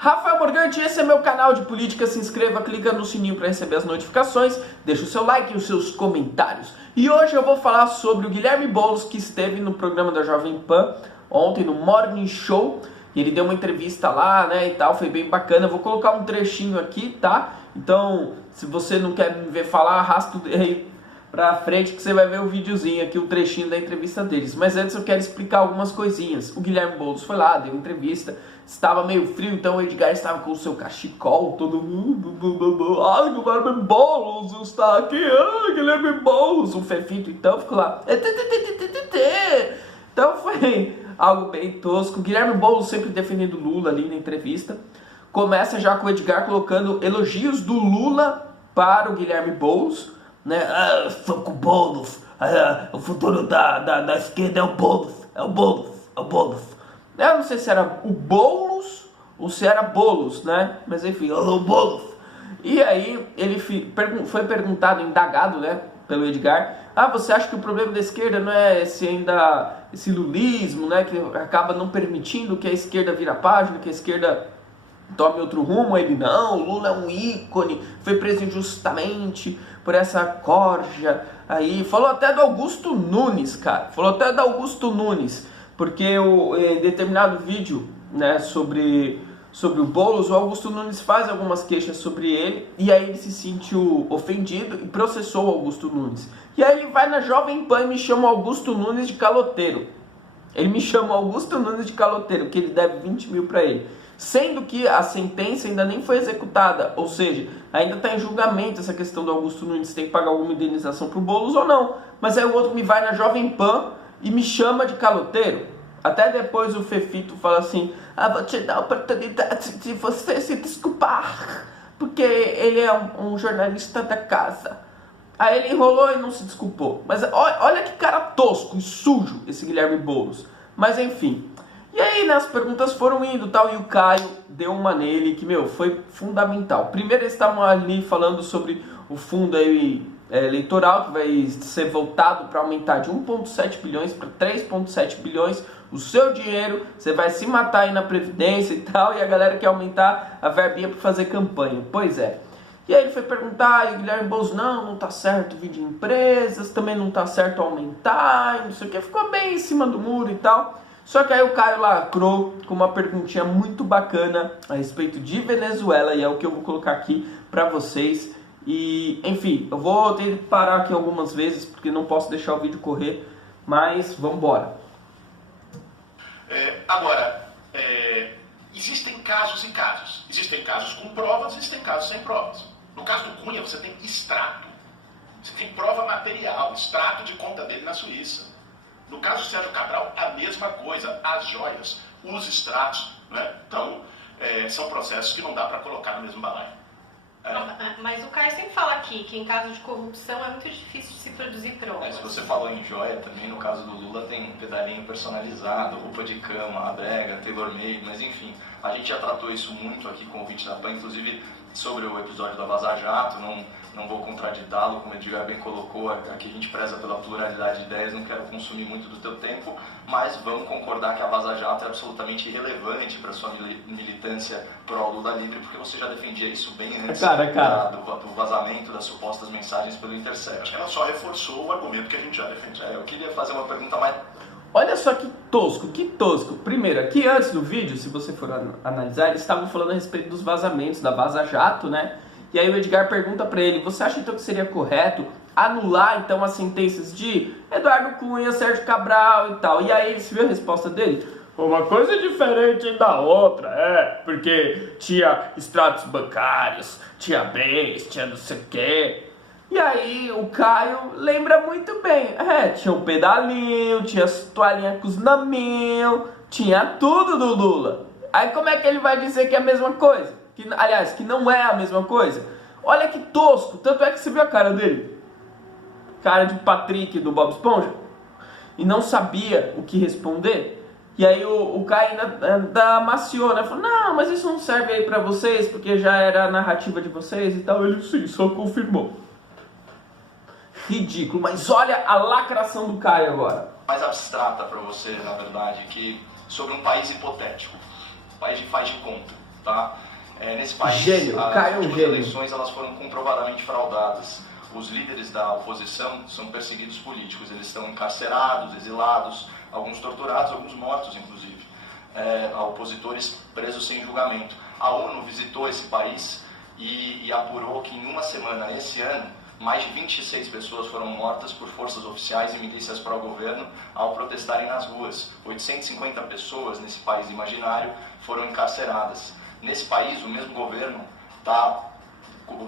Rafael Morgante, esse é meu canal de política, se inscreva, clica no sininho para receber as notificações, deixa o seu like e os seus comentários. E hoje eu vou falar sobre o Guilherme Boulos, que esteve no programa da Jovem Pan, ontem no Morning Show, e ele deu uma entrevista lá, né, e tal, foi bem bacana. Eu vou colocar um trechinho aqui, tá? Então, se você não quer me ver falar, arrasta aí pra frente que você vai ver o videozinho aqui, o trechinho da entrevista deles. Mas antes eu quero explicar algumas coisinhas. O Guilherme Boulos foi lá, deu entrevista, estava meio frio, então o Edgar estava com o seu cachecol, todo mundo, ai, Guilherme Boulos está aqui, ai, Guilherme Boulos, o Fefito, então ficou lá, então foi algo bem tosco. O Guilherme Boulos sempre defendendo Lula ali na entrevista, começa já com o Edgar colocando elogios do Lula para o Guilherme Boulos, né? Ah, sou com o Boulos, o futuro da esquerda é o Boulos, é o Boulos, é o Boulos. Eu não sei se era o Boulos ou se era Boulos, né? Mas enfim, o Boulos. E aí ele foi perguntado, indagado, né, pelo Edgar. Ah, você acha que o problema da esquerda não é esse lulismo, né, que acaba não permitindo que a esquerda vire a página, que a esquerda tome outro rumo? Ele, não, o Lula é um ícone, foi preso injustamente por essa corja aí. Falou até do Augusto Nunes, cara, falou até do Augusto Nunes, porque em determinado vídeo, né, sobre o Boulos, o Augusto Nunes faz algumas queixas sobre ele, e aí ele se sentiu ofendido e processou o Augusto Nunes. E aí ele vai na Jovem Pan e me chama o Augusto Nunes de caloteiro. Ele me chama o Augusto Nunes de caloteiro, que ele deve 20 mil para ele. Sendo que a sentença ainda nem foi executada, ou seja, ainda está em julgamento essa questão do Augusto Nunes, tem que pagar alguma indenização para o Boulos ou não. Mas aí o outro me vai na Jovem Pan e me chama de caloteiro. Até depois o Fefito fala assim, vou te dar a oportunidade de você se desculpar, porque ele é um jornalista da casa. Aí ele enrolou e não se desculpou. Mas olha que cara tosco e sujo esse Guilherme Boulos. Mas enfim. E aí, né, as perguntas foram indo tal, e o Caio deu uma nele que, foi fundamental. Primeiro eles estavam ali falando sobre o fundo aí, eleitoral, que vai ser voltado para aumentar de 1,7 bilhões para 3,7 bilhões o seu dinheiro, você vai se matar aí na Previdência e tal, e a galera quer aumentar a verbinha para fazer campanha. Pois é. E aí ele foi perguntar, e o Guilherme Boulos, não tá certo vir de empresas, também não tá certo aumentar, não sei o que, ficou bem em cima do muro e tal. Só que aí o Caio lacrou com uma perguntinha muito bacana a respeito de Venezuela, e é o que eu vou colocar aqui para vocês. E, enfim, eu vou ter que parar aqui algumas vezes, porque não posso deixar o vídeo correr, mas vamos embora. Agora, existem casos e casos. Existem casos com provas, existem casos sem provas. No caso do Cunha, você tem extrato. Você tem prova material, extrato de conta dele na Suíça. No caso do Sérgio Cabral, a mesma coisa. As joias, os extratos, né? Então, são processos que não dá para colocar no mesmo balaio. Mas o Caio sempre fala aqui que em caso de corrupção é muito difícil de se produzir provas. Se você falou em joia, também no caso do Lula tem pedalinho personalizado, roupa de cama, adrega, tailor-made, mas enfim, a gente já tratou isso muito aqui com o Vinte da Pan, inclusive sobre o episódio da Vaza Jato, não vou contraditá-lo, como o Edgar bem colocou, aqui a gente preza pela pluralidade de ideias, não quero consumir muito do teu tempo, mas vamos concordar que a Vaza Jato é absolutamente irrelevante para sua militância pró-Lula livre, porque você já defendia isso bem antes do vazamento das supostas mensagens pelo Intercept. Ela só reforçou o argumento que a gente já defendia. Eu queria fazer uma pergunta mais... Olha só que tosco, que tosco. Primeiro, aqui antes do vídeo, se você for analisar, eles estavam falando a respeito dos vazamentos da Vaza Jato, né? E aí o Edgar pergunta pra ele, você acha então que seria correto anular então as sentenças de Eduardo Cunha, Sérgio Cabral e tal? E aí você viu a resposta dele? Uma coisa diferente da outra, porque tinha extratos bancários, tinha bens, tinha não sei o quê. E aí o Caio lembra muito bem, tinha um pedalinho, tinha as toalhinhas com os naminhos, tinha tudo do Lula. Aí como é que ele vai dizer que é a mesma coisa? Aliás, que não é a mesma coisa? Olha que tosco, tanto é que você viu a cara dele? Cara de Patrick do Bob Esponja. E não sabia o que responder. E aí o Caio ainda amaciou, né? Falou, não, mas isso não serve aí pra vocês, porque já era a narrativa de vocês e tal. Ele, sim, só confirmou. Ridículo, mas olha a lacração do Caio agora. Mais abstrata pra você, na verdade, que sobre um país hipotético, país de faz de conta. tá? Nesse país, Gênio, Caio é um as gênio. eleições elas foram comprovadamente fraudadas. Os líderes da oposição são perseguidos políticos, eles estão encarcerados, exilados, alguns torturados, alguns mortos, inclusive. Opositores presos sem julgamento. A ONU visitou esse país e apurou que em uma semana, esse ano, mais de 26 pessoas foram mortas por forças oficiais e milícias pró-governo ao protestarem nas ruas. 850 pessoas nesse país imaginário foram encarceradas. Nesse país, o mesmo governo está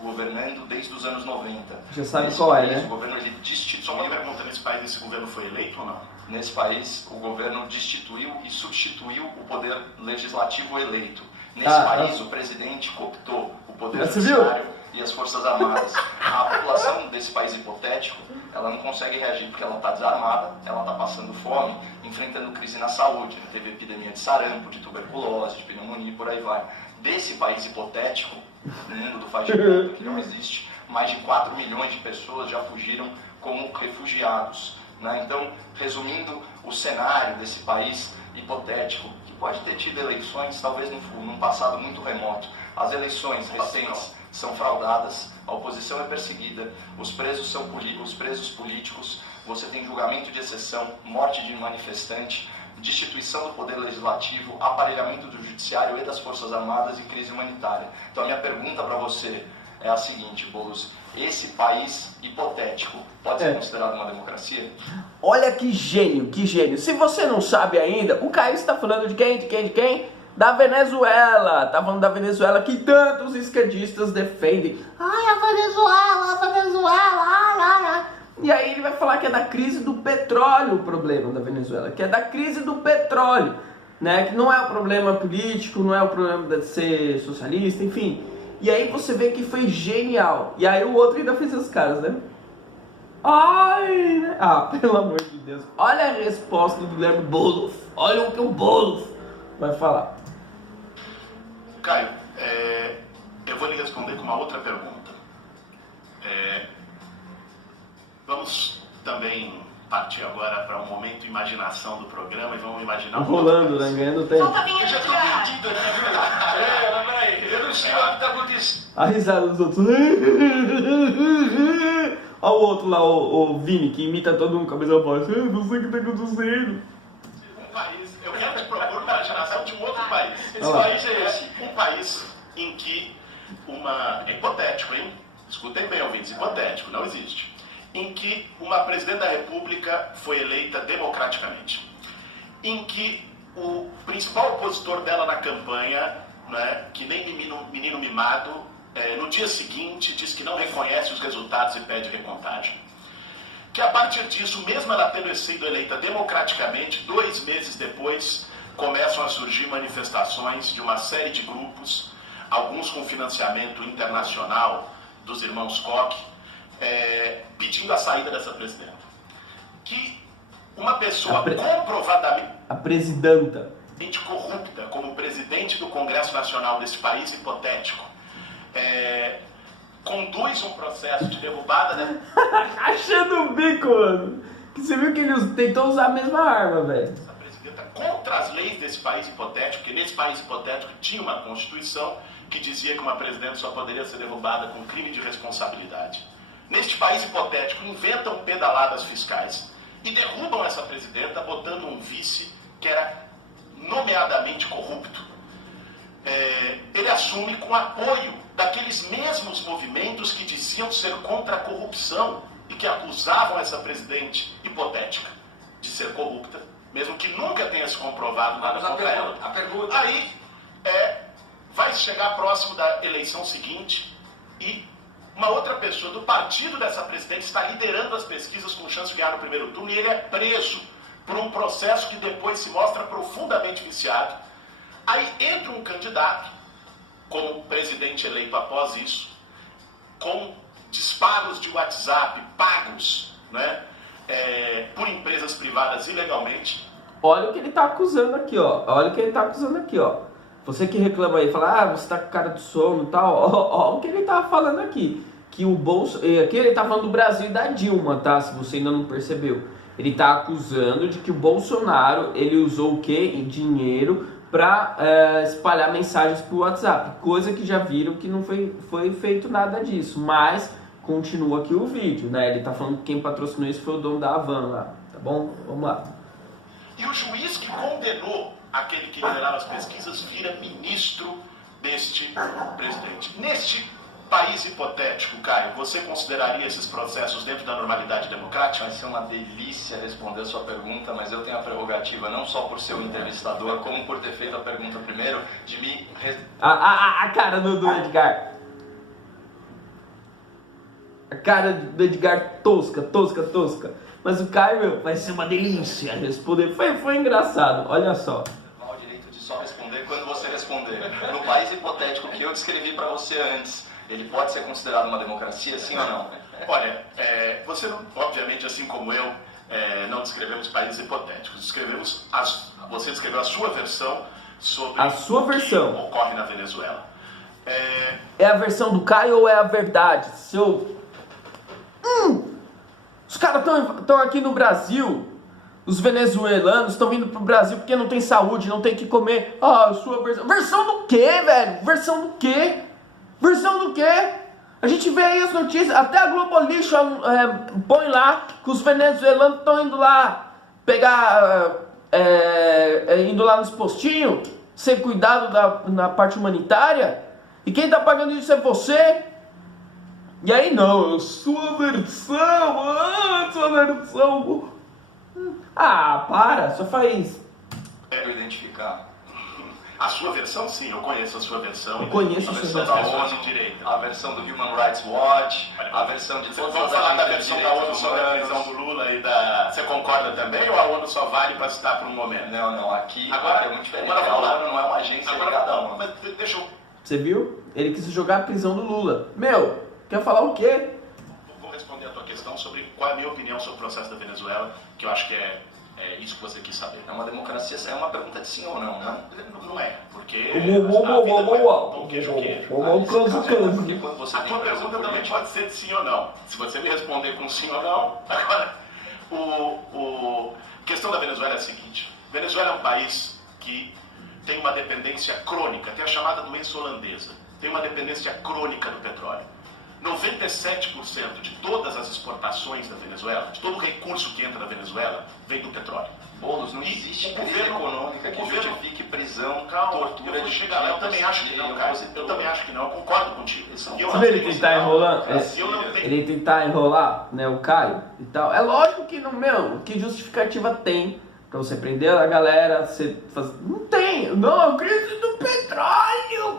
governando desde os anos 90. Já sabe nesse qual país, é, né? O governo ele destituiu... Só uma pergunta, nesse país esse governo foi eleito ou não? Nesse país, o governo destituiu e substituiu o poder legislativo eleito. Nesse país, o presidente cooptou o poder judiciário e as forças armadas. A população desse país hipotético, ela não consegue reagir porque ela está desarmada, ela está passando fome, enfrentando crise na saúde. Teve epidemia de sarampo, de tuberculose, de pneumonia e por aí vai. Desse país hipotético, no mundo do faz de conta, que não existe, mais de 4 milhões de pessoas já fugiram como refugiados. Então, resumindo o cenário desse país hipotético, que pode ter tido eleições, talvez num passado muito remoto. As eleições recentes são fraudadas, a oposição é perseguida, os presos são os presos políticos, você tem julgamento de exceção, morte de manifestante, destituição do poder legislativo, aparelhamento do judiciário e das forças armadas e crise humanitária. Então a minha pergunta para você é a seguinte, Boulos: esse país hipotético pode ser considerado uma democracia? Olha que gênio, que gênio. Se você não sabe ainda, o Caio está falando de quem? De quem? De quem? Da Venezuela. Tá falando da Venezuela que tantos esquerdistas defendem. Ai, a Venezuela, ai. E aí ele vai falar que é da crise do petróleo o problema da Venezuela, que é da crise do petróleo, né? Que não é o problema político, não é o problema de ser socialista, enfim. E aí você vê que foi genial. E aí o outro ainda fez as caras, né? Ai, né? Pelo amor de Deus. Olha a resposta do Guilherme Boulos. Olha o que o Boulos vai falar. Caio, eu vou lhe responder com uma outra pergunta. Vamos também partir agora para um momento de imaginação do programa e vamos imaginar um rolando, né? Ganhando tempo. Solta a vinheta de garagem. Peraí, eu não sei o que está acontecendo. A risada dos outros. Olha o outro lá, o Vini, que imita todo mundo com a mesma voz. Não sei o que está acontecendo. Eu quero te propor uma imaginação de um outro país. Esse país é esse. Um país em que hipotético, hein? Escutem bem, ouvintes, hipotético, não existe. Em que uma presidente da República foi eleita democraticamente. Em que o principal opositor dela na campanha, né, que nem menino mimado, no dia seguinte diz que não reconhece os resultados e pede recontagem. Que a partir disso, mesmo ela tendo sido eleita democraticamente, 2 meses depois começam a surgir manifestações de uma série de grupos, alguns com financiamento internacional dos irmãos Koch, pedindo a saída dessa presidenta. Que uma pessoa comprovadamente a presidenta corrupta, como presidente do Congresso Nacional desse país hipotético, conduz um processo de derrubada, né? Achando o bico, mano. Que você viu que ele tentou usar a mesma arma, velho. Essa presidenta contra as leis desse país hipotético, porque nesse país hipotético tinha uma Constituição que dizia que uma presidenta só poderia ser derrubada com crime de responsabilidade. Neste país hipotético, inventam pedaladas fiscais e derrubam essa presidenta, botando um vice que era nomeadamente corrupto. Ele assume com apoio daqueles mesmos movimentos que diziam ser contra a corrupção e que acusavam essa presidente hipotética de ser corrupta, mesmo que nunca tenha se comprovado nada contra ela. A pergunta... Aí, vai chegar próximo da eleição seguinte e uma outra pessoa do partido dessa presidente está liderando as pesquisas com chance de ganhar no primeiro turno e ele é preso por um processo que depois se mostra profundamente viciado. Aí entra um candidato, como presidente eleito após isso, com disparos de WhatsApp pagos, né, por empresas privadas ilegalmente. Olha o que ele tá acusando aqui, ó. Olha o que ele tá acusando aqui, ó. Você que reclama aí, fala, você tá com cara de sono e tal. Ó, o que ele tá falando aqui. Que o aqui ele tá falando do Brasil e da Dilma, tá? Se você ainda não percebeu. Ele tá acusando de que o Bolsonaro, ele usou o quê? Em dinheiro para espalhar mensagens por WhatsApp, coisa que já viram que não foi feito nada disso, mas continua aqui o vídeo, né? Ele tá falando que quem patrocinou isso foi o dono da Havan lá, tá bom? Vamos lá. E o juiz que condenou aquele que liderava as pesquisas vira ministro deste presidente. Neste país hipotético, Caio, você consideraria esses processos dentro da normalidade democrática? Vai ser uma delícia responder a sua pergunta, mas eu tenho a prerrogativa, não só por ser o entrevistador, como por ter feito a pergunta primeiro, de me... A cara do Edgar. A cara do Edgar tosca. Mas o Caio, meu, vai ser uma delícia responder. Foi engraçado, olha só. O direito de só responder quando você responder. No país hipotético que eu descrevi para você antes, ele pode ser considerado uma democracia, sim ou não? Olha, você, obviamente, assim como eu, não descrevemos países hipotéticos. Você descreveu a sua versão sobre a sua o que versão ocorre na Venezuela. É a versão do Caio ou é a verdade? Os caras estão aqui no Brasil, os venezuelanos estão vindo pro Brasil porque não tem saúde, não tem o que comer. Ah, sua versão. Versão do quê, velho? Versão do quê? Versão do quê? A gente vê aí as notícias, até a Globo Lixo põe lá que os venezuelanos estão indo lá pegar, indo lá nos postinhos, sem cuidado na parte humanitária. E quem tá pagando isso é você. E aí não, sua versão. Ah, para, só faz. Quero identificar. A sua versão, sim, eu conheço a sua versão. Eu conheço a a versão sua da versão. ONU de direita. A versão do Human Rights Watch, a versão de todas Vamos as falar da agências de versão da ONU direitos sobre a humanos. prisão do Lula e da... Você concorda também ou a ONU só vale para citar por um momento? Não, aqui Agora, é muito diferente. agora vamos A lá. ONU não é uma agência Agora, ligada a ONU. mas deixa eu... Você viu? Ele quis jogar a prisão do Lula. Meu, quer falar o quê? Vou responder a tua questão sobre qual é a minha opinião sobre o processo da Venezuela, que eu acho que é isso que você quis saber. É uma democracia, é uma pergunta de sim ou não, né? Não é, porque Porque quando você a tem tua preso pergunta também político, pode ser de sim ou não. Se você me responder com sim ou não, agora, a questão da Venezuela é a seguinte. Venezuela é um país que tem uma dependência crônica, tem a chamada doença holandesa, tem uma dependência crônica do petróleo. 97% de todas as exportações da Venezuela, de todo o recurso que entra na Venezuela, vem do petróleo. Boulos, não E existe o crise governo- econômica o que governo- justifique prisão, Calma, tortura eu vou de chegar lá. Eu também acho que não, cara. Eu também acho que não. Eu concordo contigo. E eu não Sabe ele tenho tentar sinal. enrolar? Eu não tenho- Ele tentar enrolar, né, o Caio e tal. É lógico que não, meu, que justificativa tem pra você prender a galera, você faz... Não tem, não, crise do petróleo,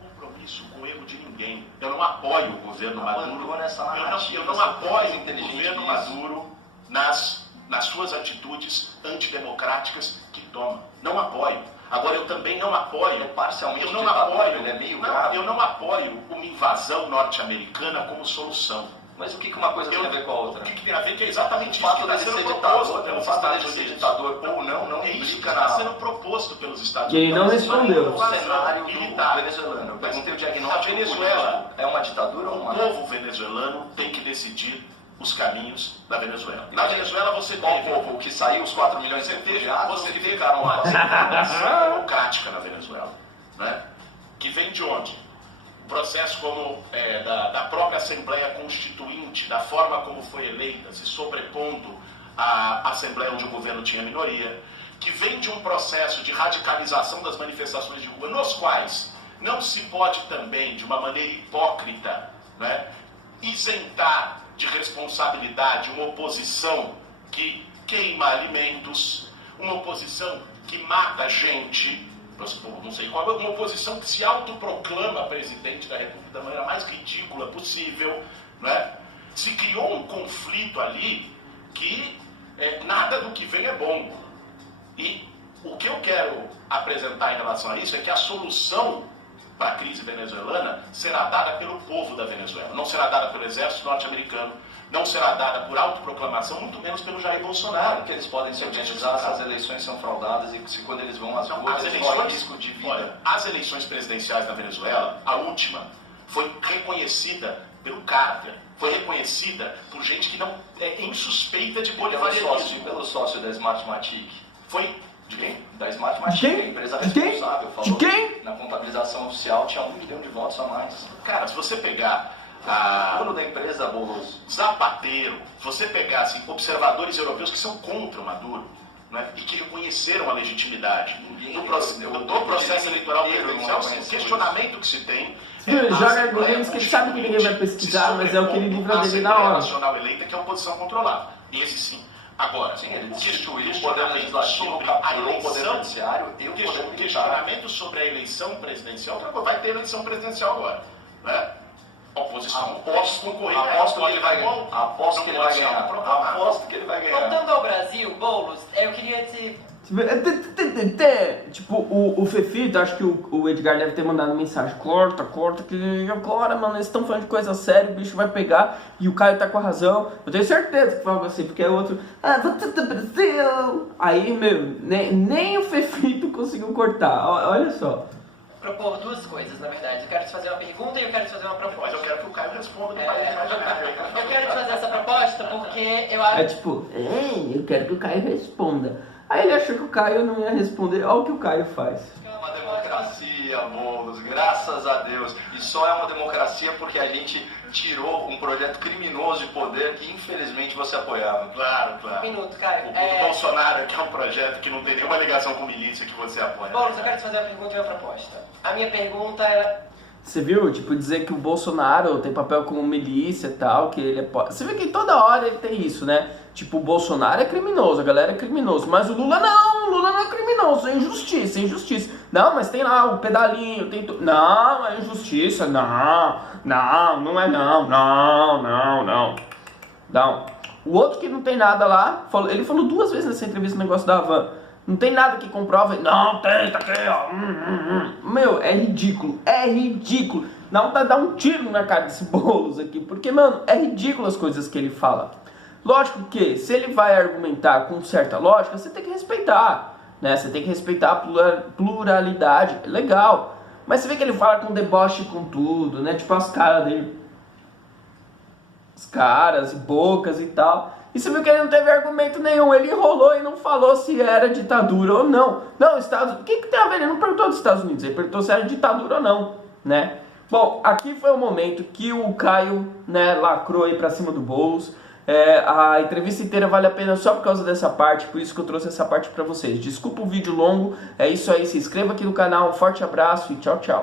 compromisso com o erro de ninguém. Eu não apoio o governo Maduro. Abandona essa narrativa, Eu não você apoio é o inteligente governo nisso. Maduro nas suas atitudes antidemocráticas que toma. Não apoio. Agora, eu também não apoio. Ele é parcialmente eu não ditador, apoio. ele é meio não, grave. eu não apoio uma invasão norte-americana como solução. Mas o que uma coisa tem a ver com a outra? O que tem a ver que é exatamente O fato isso que dele está ser sendo ditador, proposto pelos o fato dele Estados ser Unidos. ditador ou não É isso que implica está na... sendo proposto pelos Estados E ele Unidos. não respondeu. Uma O cenário invasão do militar. venezuelano. Eu perguntei o diagnóstico. A Venezuela, político. É uma ditadura ou o uma... povo venezuelano tem que decidir os caminhos da Venezuela. Na Venezuela você Qual teve... povo que saiu, os 4 milhões de refugiados, Você que teve ficaram uma lá? desenvolvimento democrática na Venezuela, né? Que vem de onde? O processo como da própria Assembleia Constituinte, da forma como foi eleita, se sobrepondo à Assembleia onde o governo tinha minoria, que vem de um processo de radicalização das manifestações de rua, nos quais não se pode também, de uma maneira hipócrita, né, isentar de responsabilidade uma oposição que queima alimentos, uma oposição que mata gente, não sei qual, uma oposição que se autoproclama presidente da República da maneira mais ridícula possível, né? Se criou um conflito ali que nada do que vem é bom. E o que eu quero apresentar em relação a isso é que a solução para a crise venezuelana será dada pelo povo da Venezuela, não será dada pelo exército norte-americano, não será dada por autoproclamação, muito menos pelo Jair Bolsonaro. Porque eles podem se organizar se as eleições são fraudadas e se quando eles vão às ruas As eles correm eleições, risco de vida. olha, as eleições presidenciais na Venezuela, a última, foi reconhecida pelo Carter, foi reconhecida por gente que não é insuspeita de bolivarianismo. Pelo sócio da Smartmatic. Foi de quem? Da Smart De Machine, quem? a empresa De quem? responsável, De falou quem? na contabilização oficial tinha 1 milhão de votos a mais. Cara, se você pegar O dono da empresa, Boulos, Zapatero, se você pegar assim, observadores europeus que são contra o Maduro, né, e que reconheceram a legitimidade do processo eleitoral presidencial, o questionamento que se tem Ele joga Assembleia argumentos que ele sabe que ninguém vai pesquisar, se mas é o que ele livra dele na Assembleia hora. Nacional eleita, que é a oposição controlada. Esse sim. Agora, sim, ele o destituiu o poder questionamento legislativo, sobre a capturou o poder eleição, judiciário e o poder o militar. questionamento sobre a eleição presidencial, vai ter eleição presidencial agora, né? A oposição pode concorrer, Aposto que ele vai ganhar. Aposto que ele vai ganhar. Aposto que ele vai ganhar. Voltando ao Brasil, Boulos, eu queria te... Tipo, o Fefito, acho que o Edgar deve ter mandado mensagem. Corta, que agora, mano, eles estão falando de coisa séria, o bicho vai pegar e o Caio tá com a razão. Eu tenho certeza que foi algo assim, porque é outro. Você do Brasil! Aí, meu, nem o Fefito conseguiu cortar. Olha só. propor duas coisas, na verdade. Eu quero te fazer uma pergunta e eu quero te fazer uma proposta. Mas eu quero que o Caio responda do país imaginário. Eu quero te fazer essa proposta porque eu acho... É tipo, eu quero que o Caio responda. Aí ele achou que o Caio não ia responder. Olha o que o Caio faz. É uma democracia, Boulos, graças a Deus. E só é uma democracia porque a gente tirou um projeto criminoso de poder que infelizmente você apoiava. Claro, claro. Um minuto, Caio. O Bolsonaro, que é um projeto que não tem nenhuma ligação com milícia que você apoia. Boulos, eu quero te fazer uma pergunta e uma proposta. A minha pergunta é... Você viu? Tipo, dizer que o Bolsonaro tem papel como milícia e tal, que ele é... Você vê que toda hora ele tem isso, né? Tipo, o Bolsonaro é criminoso, a galera é criminoso, mas o Lula não é criminoso, é injustiça, é injustiça. Não, mas tem lá o pedalinho, tem tudo. Não, é injustiça, não é não. O outro que não tem nada lá, ele falou 2 vezes nessa entrevista no negócio da Havan. Não tem nada que comprova. Não, tem, tá aqui, ó. Meu, é ridículo. Dá vontade de dar um tiro na cara desse Boulos aqui. Porque, mano, é ridículo as coisas que ele fala. Lógico que, se ele vai argumentar com certa lógica, você tem que respeitar, né? Você tem que respeitar a pluralidade. Legal. Mas você vê que ele fala com deboche com tudo, né? Tipo, as caras dele. As caras e bocas e tal. E você viu que ele não teve argumento nenhum, ele enrolou e não falou se era ditadura ou não. Não, Estados Unidos, o que tem a ver? Ele não perguntou dos Estados Unidos, ele perguntou se era ditadura ou não, né? Bom, aqui foi o momento que o Caio, né, lacrou aí pra cima do Boulos. A entrevista inteira vale a pena só por causa dessa parte, por isso que eu trouxe essa parte pra vocês. Desculpa o vídeo longo, é isso aí, se inscreva aqui no canal, um forte abraço e tchau, tchau.